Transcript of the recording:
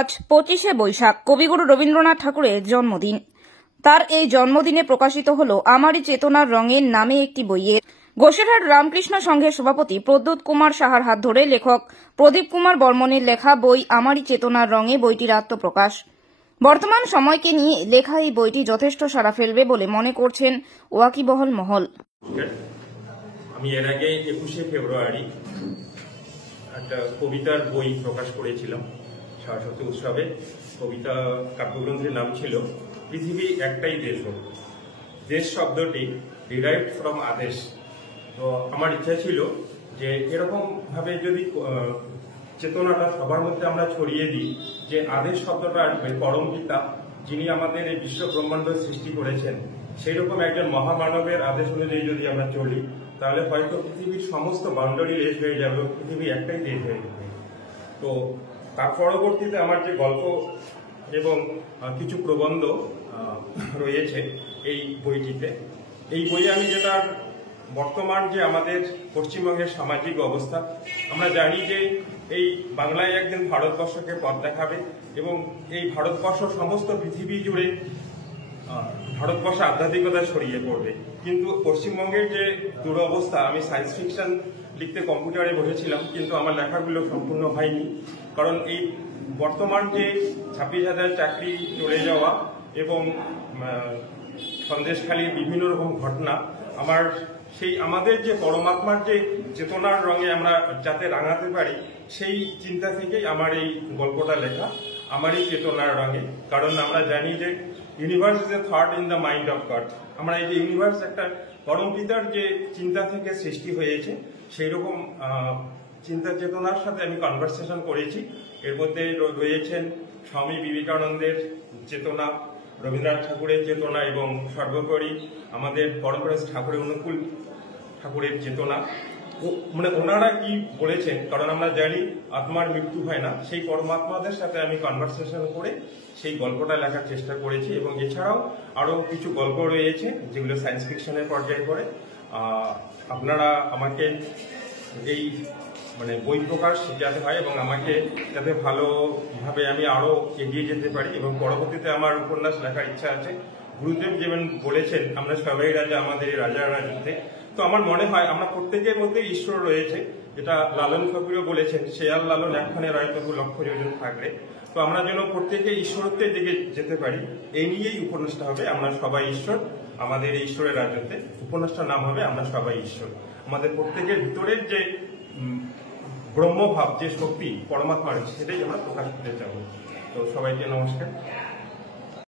আজ 25শে বৈশাখ কবিগুরু রবীন্দ্রনাথ ঠাকুরের জন্মদিন। তার এই জন্মদিনে প্রকাশিত হল আমারই চেতনার রঙের নামে একটি বইয়ে গোসেরহাট রামকৃষ্ণ সংঘের সভাপতি প্রদ্যুৎ কুমার সাহার হাত ধরে লেখক প্রদীপ কুমার বর্মনের লেখা বই আমারই চেতনার রঙে বইটির আত্মপ্রকাশ। বর্তমান সময়কে নিয়ে লেখা এই বইটি যথেষ্ট সাড়া ফেলবে বলে মনে করছেন ওয়াকিবহল মহল। আমি এর আগে 21শে ফেব্রুয়ারি একটা কবিতার বই প্রকাশ করেছিলাম সরস্বতী উৎসবে। কবিতা কাব্যগ্রন্থের নাম ছিল পৃথিবী একটাই দেশ হোক। দেশ শব্দটি ডিরাইভড ফ্রম আদেশ। তো আমার ইচ্ছা ছিল যে এরকম ভাবে যদি চেতনাটা সবার মধ্যে আমরা ছড়িয়ে দিই যে আদেশ শব্দটা আসবে পরম পিতা যিনি আমাদের এই বিশ্ব ব্রহ্মাণ্ড সৃষ্টি করেছেন, সেই রকম একজন মহামানবের আদেশ অনুযায়ী যদি আমরা চলি তাহলে হয়তো পৃথিবীর সমস্ত বাউন্ডারি লেস হয়ে যাবে, পৃথিবী একটাই দেশ হয়ে যাবে। তো তার পরবর্তীতে আমার যে গল্প এবং কিছু প্রবন্ধ রয়েছে এই বইটিতে, এই বইয়ে আমি যেটা বর্তমান যে আমাদের পশ্চিমবঙ্গের সামাজিক অবস্থা, আমরা জানি যে এই বাংলায় একদিন ভারতবর্ষকে পথ দেখাবে এবং এই ভারতবর্ষ সমস্ত পৃথিবী জুড়ে ভারতবর্ষে আধ্যাত্মিকতা ছড়িয়ে পড়বে। কিন্তু পশ্চিমবঙ্গের যে দুরবস্থা, আমি সায়েন্স ফিকশন লিখতে কম্পিউটারে বসেছিলাম কিন্তু আমার লেখাগুলো সম্পূর্ণ হয়নি, কারণ এই বর্তমান যে 26,000 চাকরি চলে যাওয়া এবং সন্দেশখালীর বিভিন্ন রকম ঘটনা, আমার সেই আমাদের যে পরমাত্মার যে চেতনার রঙে আমরা যাতে রাঙাতে পারি সেই চিন্তা থেকেই আমার এই গল্পটা লেখা আমার এই চেতনার রঙে। কারণ আমরা জানি যে universe is a thought in the mind of god. আমরা এই যে ইউনিভার্স একটা পরম পিতার যে চিন্তা থেকে সৃষ্টি হয়েছে সেই রকম চিন্তা চেতনার সাথে আমি কনভারসেশন করেছি। এর মধ্যে রয়েছেন স্বামী বিবেকানন্দের চেতনা, রবীন্দ্রনাথ ঠাকুরের চেতনা এবং সর্বোপরি আমাদের পরমপ্রকাশ ঠাকুরের অনুকূল ঠাকুরের চেতনা। মানে ওনারা কি বলেছেন, কারণ আমরা জানি আত্মার মৃত্যু হয় না, সেই পরমাত্মাদের সাথে আমি কনভারসেশন করে সেই গল্পটা লেখার চেষ্টা করেছি। এবং এছাড়াও আরো কিছু গল্প রয়েছে যেগুলো সায়েন্স ফিকশনের পর্যায়ে পড়ে। আপনারা আমাকে এই মানে বই প্রকাশ যাতে হয় এবং আমাকে যাতে ভালোভাবে আমি আরো এগিয়ে যেতে পারি এবং পরবর্তীতে আমার উপন্যাস লেখার ইচ্ছা আছে। গুরুদেব যেমন বলেছেন আমরা সবাই রাজা, আমাদের এই রাজার রাজত্বে। তো আমার মনে হয় আমরা প্রত্যেকের মধ্যে ঈশ্বর রয়েছে, যেটা লালন ফকিরও বলেছেন, শেয়াল লালন একখানে রয় তবু লক্ষ যোজন থাকলে। তো আমরা যেন প্রত্যেকে ঈশ্বরত্বের দিকে যেতে পারি, এই নিয়েই উপন্যাসটা হবে আমরা সবাই ঈশ্বর, আমাদের এই ঈশ্বরের রাজত্বে। উপন্যাসটার নাম হবে আমরা সবাই ঈশ্বর। আমাদের প্রত্যেকের ভিতরের যে ব্রহ্মভাব, যে শক্তি পরমাত্মার, সেটাই আমরা প্রকাশ করতে চাবো। তো সবাইকে নমস্কার।